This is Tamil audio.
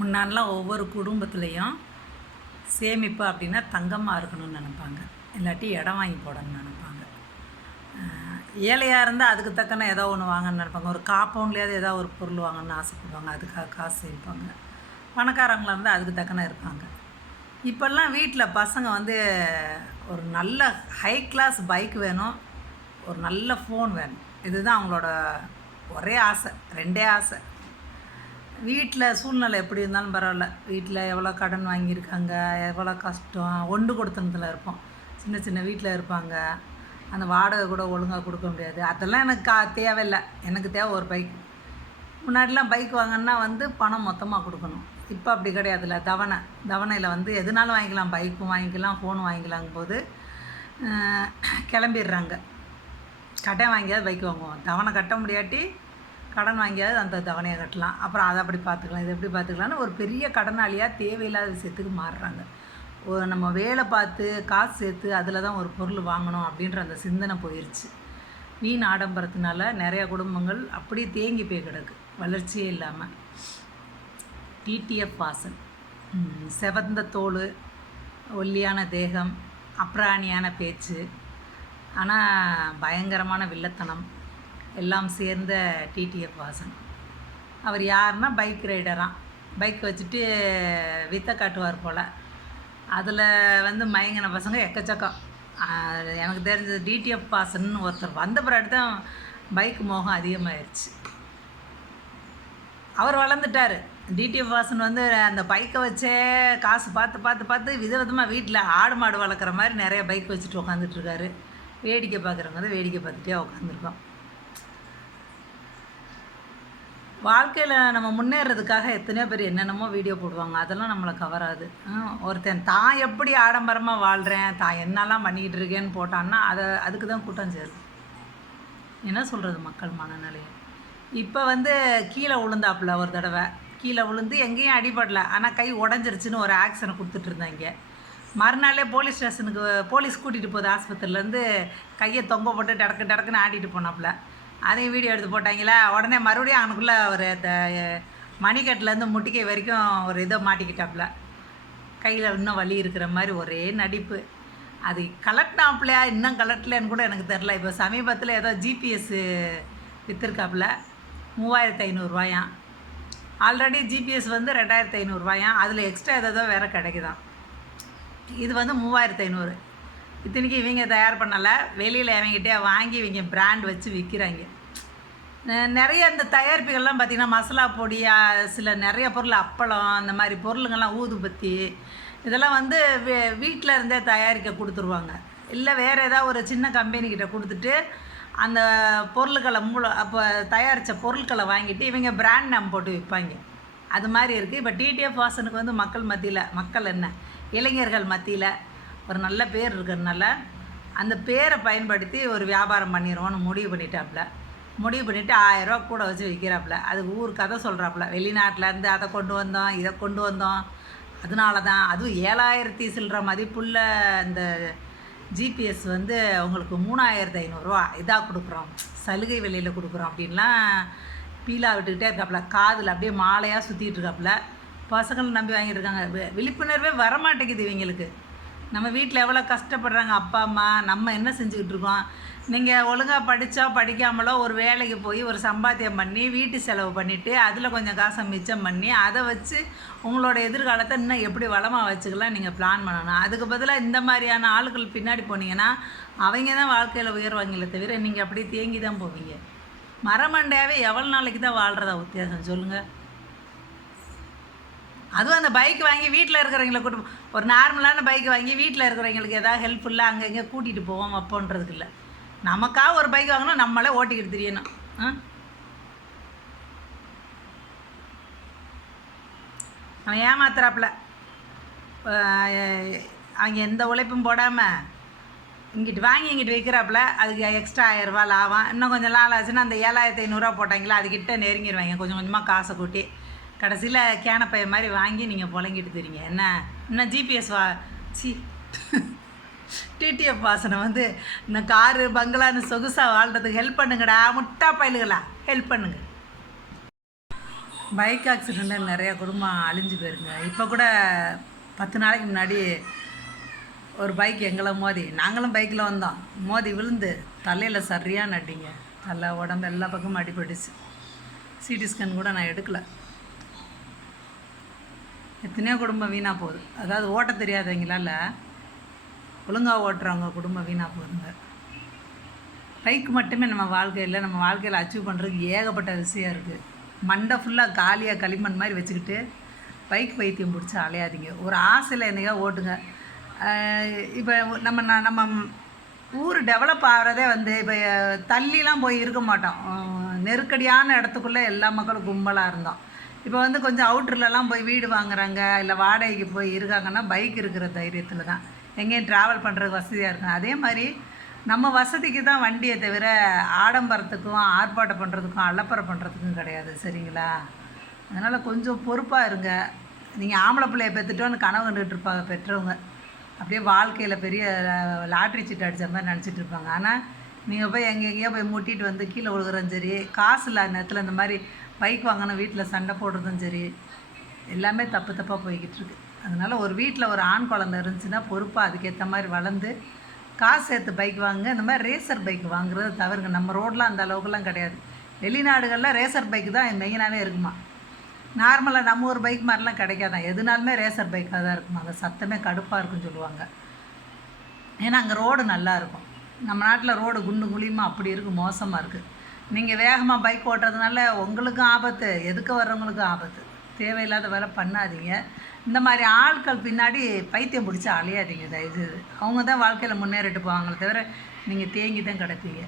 முன்னாடிலாம் ஒவ்வொரு குடும்பத்துலேயும் சேமிப்பு அப்படின்னா தங்கமாக இருக்கணும்னு நினைப்பாங்க. இல்லாட்டி இடம் வாங்கி போடணும்னு நினைப்பாங்க. ஏழையாக இருந்தால் அதுக்கு தக்கன ஏதோ ஒன்று வாங்கன்னு நினைப்பாங்க. ஒரு காம்பவுண்ட்லேயாவது ஏதோ ஒரு பொருள் வாங்கணும்னு ஆசைப்படுவாங்க. அதுக்காக காசு சேமிப்பாங்க. பணக்காரங்களாக இருந்தால் அதுக்கு தக்கன இருப்பாங்க. இப்போல்லாம் வீட்டில் பசங்க வந்து ஒரு நல்ல ஹை கிளாஸ் பைக் வேணும். ஒரு நல்ல ஃபோன் வேணும். இதுதான் அவங்களோட ஒரே ஆசை. ரெண்டே ஆசை. வீட்டில் சூழ்நிலை எப்படி இருந்தாலும் பரவாயில்ல. வீட்டில் எவ்வளோ கடன் வாங்கியிருக்காங்க எவ்வளோ கஷ்டம் ஒன்று கொடுத்தனத்தில் இருப்போம். சின்ன சின்ன வீட்டில் இருப்பாங்க. அந்த வாடகை கூட ஒழுங்காக கொடுக்க முடியாது. அதெல்லாம் எனக்கு கா தேவையில்லை. எனக்கு தேவை ஒரு பைக் முன்னாடிலாம் பைக் வாங்கினா வந்து பணம் மொத்தமாக கொடுக்கணும். இப்போ அப்படி கிடையாதுல்ல. தவணை. தவணையில் வந்து எதுனாலும் வாங்கிக்கலாம். பைக்கும் வாங்கிக்கலாம் ஃபோன் வாங்கிக்கலாங்க போது கிளம்பிடுறாங்க. கடன் வாங்கியாவது பைக் வாங்குவோம். தவணை கட்ட முடியாட்டி கடன் வாங்கியாவது அந்த தவணையை கட்டலாம். அப்புறம் அதை அப்படி பார்த்துக்கலாம் இதை எப்படி பார்த்துக்கலாம்னு ஒரு பெரிய கடனாளியாக தேவையில்லாத விஷயத்துக்கு மாறுறாங்க. ஒரு நம்ம வேலை பார்த்து காசு சேர்த்து அதில் தான் ஒரு பொருள் வாங்கணும் அப்படின்ற அந்த சிந்தனை போயிடுச்சு வீண் ஆடம்பரத்தினால நிறைய குடும்பங்கள் அப்படியே தேங்கி போய் கிடக்கு வளர்ச்சியே இல்லாமல் டிடிஎஃப் வாசன் செவந்த தோல் ஒல்லியான தேகம் அப்ராணியான பேச்சு. ஆனால் பயங்கரமான வில்லத்தனம். எல்லாம் சேர்ந்த டிடிஎஃப் வாசன். அவர் யாருன்னா பைக் ரைடராக பைக் வச்சுட்டு வித்தை காட்டுவார் போல். அதில் வந்து மயங்கின பசங்க எக்கச்சக்கம். எனக்கு தெரிஞ்சது டிடிஎஃப் வாசன் ஒருத்தர் வந்த பிறகு தான் பைக் மோகம் அதிகமாயிருச்சு. அவர் வளர்ந்துட்டார். டிடிஎஃப் வாசன் வந்து அந்த பைக்கை வச்சே காசு பார்த்து பார்த்து பார்த்து விதவிதமாக வீட்டில் ஆடு மாடு வளர்க்குற மாதிரி நிறைய பைக் வச்சுட்டு உட்காந்துட்ருக்காரு வேடிக்கை பார்க்குறவங்க வந்து வேடிக்கை பார்த்துட்டே உட்காந்துருக்கோம் வாழ்க்கையில் நம்ம முன்னேறதுக்காக எத்தனையோ பேர் என்னென்னமோ வீடியோ போடுவாங்க. அதெல்லாம் நம்மளை கவராது ஒருத்தன் தான் எப்படி ஆடம்பரமாக வாழ்கிறேன் தான் என்னெல்லாம் பண்ணிக்கிட்டு இருக்கேன்னு போட்டான்னா அதை அதுக்கு தான் கூட்டம் சேருது என்ன சொல்கிறது மக்கள் மனநிலையை? இப்போ வந்து கீழே விழுந்தாப்புல ஒரு தடவை. கீழே விழுந்து எங்கேயும் அடிபடல. ஆனால் கை உடஞ்சிருச்சுன்னு ஒரு ஆக்ஷனை கொடுத்துட்டு இருந்தாங்க மறுநாளே போலீஸ் ஸ்டேஷனுக்கு போலீஸ் கூட்டிகிட்டு போகுது. ஆஸ்பத்திரியிலேருந்து கையை தொங்க போட்டு டடக்கு டடக்குன்னு ஆடிட்டு போனாப்புல. அதையும் வீடியோ எடுத்து போட்டாங்களா? உடனே மறுபடியும் அவனுக்குள்ளே ஒரு இந்த மணிக்கட்டிலேருந்து முட்டிக்கை வரைக்கும் ஒரு இதை மாட்டிக்கிட்டாப்புல கையில் இன்னும் வலி இருக்கிற மாதிரி ஒரே நடிப்பு. அது கலட்டினாப்புலையா இன்னும் கலட்டலையான்னு கூட எனக்கு தெரில இப்போ சமீபத்தில் ஏதோ ஜிபிஎஸ்ஸு விற்றுருக்காப்புல மூவாயிரத்து ஐநூறுரூவாயாம் ஆல்ரெடி ஜிபிஎஸ் வந்து ரெண்டாயிரத்து ஐநூறுரூவாயாம் அதில் எக்ஸ்ட்ரா ஏதோ வேறு கிடைக்குதான் இது வந்து மூவாயிரத்து ஐநூறு இத்தனைக்கு இவங்க தயார் பண்ணலை. வெளியில் இவங்கிட்டே வாங்கி இவங்க பிராண்ட் வச்சு விற்கிறாங்க நிறைய இந்த தயாரிப்புகள்லாம் பார்த்திங்கன்னா மசாலா பொடி சில நிறைய பொருள் அப்பளம் இந்த மாதிரி பொருளுங்கள்லாம் ஊதுபத்தி இதெல்லாம் வந்து வீ வீட்டில் இருந்தே தயாரிக்க கொடுத்துருவாங்க. இல்லை வேறு ஏதாவது ஒரு சின்ன கம்பெனிக்கிட்ட கொடுத்துட்டு அந்த பொருட்களை மூல அப்போ தயாரித்த பொருட்களை வாங்கிட்டு இவங்க பிராண்ட் நேம் போட்டு விற்பாங்க. அது மாதிரி இருக்குது இப்போ டிடிஎஃப் வாசனுக்கு வந்து மக்கள் மத்தியில் மக்கள் என்ன? இளைஞர்கள் மத்தியில் ஒரு நல்ல பேர் இருக்கிறதுனால அந்த பேரை பயன்படுத்தி ஒரு வியாபாரம் பண்ணிடுவோன்னு முடிவு பண்ணிட்டாப்புல. முடிவு பண்ணிவிட்டு ஆயிரரூவா கூட வச்சு விற்கிறாப்புல. அதுக்கு ஊர் கதை சொல்கிறாப்புல வெளிநாட்டிலேருந்து அதை கொண்டு வந்தோம் இதை கொண்டு வந்தோம். அதனால தான் அதுவும் ஏழாயிரத்தி சில்லற மதிப்புள்ள இந்த ஜிபிஎஸ் வந்து உங்களுக்கு மூணாயிரத்து ஐநூறுரூவா இதாக கொடுக்குறோம். சலுகை விலையில் கொடுக்குறோம் அப்படின்லாம் பீலா விட்டுக்கிட்டே இருக்காப்புல. காதில் அப்படியே மாலையாக சுற்றிட்டு இருக்காப்புல. பசங்களை நம்பி வாங்கிட்டு இருக்காங்க வி- விழிப்புணர்வே வரமாட்டேங்குது இவங்களுக்கு. நம்ம வீட்டில் எவ்வளோ கஷ்டப்படுறாங்க அப்பா அம்மா நம்ம என்ன செஞ்சுக்கிட்டு இருக்கோம்? நீங்கள் ஒழுங்காக படித்தோ படிக்காமலோ ஒரு வேலைக்கு போய் ஒரு சம்பாத்தியம் பண்ணி வீட்டு செலவு பண்ணிவிட்டு அதில் கொஞ்சம் காசை மிச்சம் பண்ணி அதை வச்சு உங்களோட எதிர்காலத்தை இன்னும் எப்படி வளமாக வச்சுக்கலாம் நீங்கள் பிளான் பண்ணணும். அதுக்கு பதிலாக இந்த மாதிரியான ஆளுகள் பின்னாடி போனீங்கன்னா அவங்க தான் வாழ்க்கையில் உயர்வாங்களே தவிர நீங்கள் அப்படியே தேங்கி தான் போவீங்க. மரமண்டையாகவே எவ்வளோ நாளைக்கு தான் வாழ்கிறதா வித்தியாசம் சொல்லுங்கள் அதுவும் அந்த பைக் வாங்கி வீட்டில் இருக்கிறவங்கள கூட்டு ஒரு நார்மலான பைக் வாங்கி வீட்டில் இருக்கிறவங்களுக்கு எதாவது ஹெல்ப்ஃபுல்லாக அங்கே இங்கே கூட்டிகிட்டு போவோம் அப்போன்றதுக்கு இல்லை. நமக்காக ஒரு பைக் வாங்கினா நம்மளே ஓட்டிக்கிட்டு தெரியணும். ஆ? அவன் ஏமாத்துறாப்புல. அவங்க எந்த உழைப்பும் போடாமல் இங்கிட்டு வாங்கி இங்கிட்டு வைக்கிறாப்புல. அதுக்கு எக்ஸ்ட்ரா ஆயிரரூபா லாபம். இன்னும் கொஞ்சம் லாலாச்சுன்னா ஆச்சுன்னா அந்த ஏழாயிரத்தி ஐநூறுரூவா போட்டாங்களா? அதுக்கிட்ட நெருங்கிடுவாங்க கொஞ்சம் கொஞ்சமாக காசை கூட்டி. கடைசியில் கேனப்பைய மாதிரி வாங்கி நீங்கள் புழங்கிட்டு தெரியுங்க என்ன? இன்னும் ஜிபிஎஸ் வா? சி. டிடிஎஃப் வாசனை வந்து இந்த காரு பங்களான்னு சொகுசாக வாழ்கிறதுக்கு ஹெல்ப் பண்ணுங்கடா முட்டா பயலுகளா? ஹெல்ப் பண்ணுங்க. பைக் ஆக்சிடெண்ட்டில் நிறையா குடும்பம் அழிஞ்சு போயிருங்க. இப்போ கூட பத்து நாளைக்கு முன்னாடி ஒரு பைக் எங்களை மோதி நாங்களும் பைக்கில் வந்தோம். மோதி விழுந்து தலையில் சரியாக நட்டிங்க. தலை உடம்பு எல்லா பக்கமும் அடிபட்டுச்சு. சிடி ஸ்கேன் கூட நான் எடுக்கல. எத்தனையோ குடும்பம் வீணாக போகுது. அதாவது ஓட்ட தெரியாதவங்களால ஒழுங்காக ஓட்டுறவங்க குடும்பம் வீணாக போகுதுங்க. பைக் மட்டுமே நம்ம வாழ்க்கையில் நம்ம வாழ்க்கையில் அச்சீவ் பண்ணுறதுக்கு ஏகப்பட்ட விஷயம் இருக்குது மண்டை ஃபுல்லாக காலியாக களிமண் மாதிரி வச்சுக்கிட்டு பைக் வைத்தியம் பிடிச்சி அலையாதீங்க. ஒரு ஆசையில் என்னைக்கா ஓட்டுங்க. இப்போ நம்ம நம்ம ஊர் டெவலப் ஆகிறதே வந்து இப்போ தள்ளிலாம் போய் இருக்க மாட்டோம். நெருக்கடியான இடத்துக்குள்ளே எல்லா மக்களும் கும்பலாக இருந்தோம் இப்போ வந்து கொஞ்சம் அவுட்டர்லலாம் போய் வீடு வாங்குறாங்க இல்லை வாடகைக்கு போய் இருக்காங்கன்னா பைக் இருக்கிற தைரியத்தில் தான் எங்கேயும் ட்ராவல் பண்ணுறதுக்கு வசதியாக இருக்கும். அதே மாதிரி நம்ம வசதிக்கு தான் வண்டியை தவிர ஆடம்பரத்துக்கும் ஆர்ப்பாட்டம் பண்ணுறதுக்கும் அலப்பறை பண்ணுறதுக்கும் கிடையாது. சரிங்களா? அதனால் கொஞ்சம் பொறுப்பாக இருங்க. நீங்கள் ஆம்பளை பிள்ளைய பெற்றுட்டோன்னு கனவு கண்டுகிட்டு இருப்பாங்க பெற்றவங்க. அப்படியே வாழ்க்கையில் பெரிய லாட்ரி சீட்டு அடித்த மாதிரி நினச்சிட்டு இருப்பாங்க. ஆனால் நீங்கள் போய் எங்கே எங்கேயோ போய் முட்டிட்டு வந்து கீழே விழுகிறதும் சரி காசு இல்லாத நேரத்தில் இந்த மாதிரி பைக் வாங்கின வீட்டில் சண்டை போடுறதும் சரி எல்லாமே தப்பு தப்பாக போய்கிட்டு இருக்கு அதனால் ஒரு வீட்டில் ஒரு ஆண் குழந்தை இருந்துச்சுன்னா பொறுப்பாக அதுக்கேற்ற மாதிரி வளர்ந்து காசு சேர்த்து பைக் வாங்குங்க இந்த மாதிரி ரேசர் பைக் வாங்குறது தவிர்க்க நம்ம ரோடெலாம் அந்த அளவுக்குலாம் கிடையாது. வெளிநாடுகளில் ரேசர் பைக் தான் மெயினாகவே இருக்குமா. நார்மலாக நம்ம ஒரு பைக் மாதிரிலாம் கிடைக்காதான் எதுனாலுமே ரேசர் பைக்காக தான் இருக்குமா. அந்த சத்தமே கடுப்பாக இருக்குன்னு சொல்லுவாங்க. ஏன்னா அங்கே ரோடு நல்லாயிருக்கும் நம்ம நாட்டில் ரோடு குண்டு குழியுமா? அப்படி இருக்குது மோசமாக இருக்குது நீங்கள் வேகமாக பைக் ஓட்டுறதுனால உங்களுக்கும் ஆபத்து எதுக்கு வர்றவங்களுக்கும் ஆபத்து. தேவையில்லாத வேலை பண்ணாதீங்க. இந்த மாதிரி ஆட்கள் பின்னாடி பைத்தியம் பிடிச்சி அலையாதீங்க தயவுசெய்து அவங்க தான் வாழ்க்கையில் முன்னேறிட்டு போவாங்களே தவிர நீங்கள் தேங்கி தான் கிடப்பீங்க.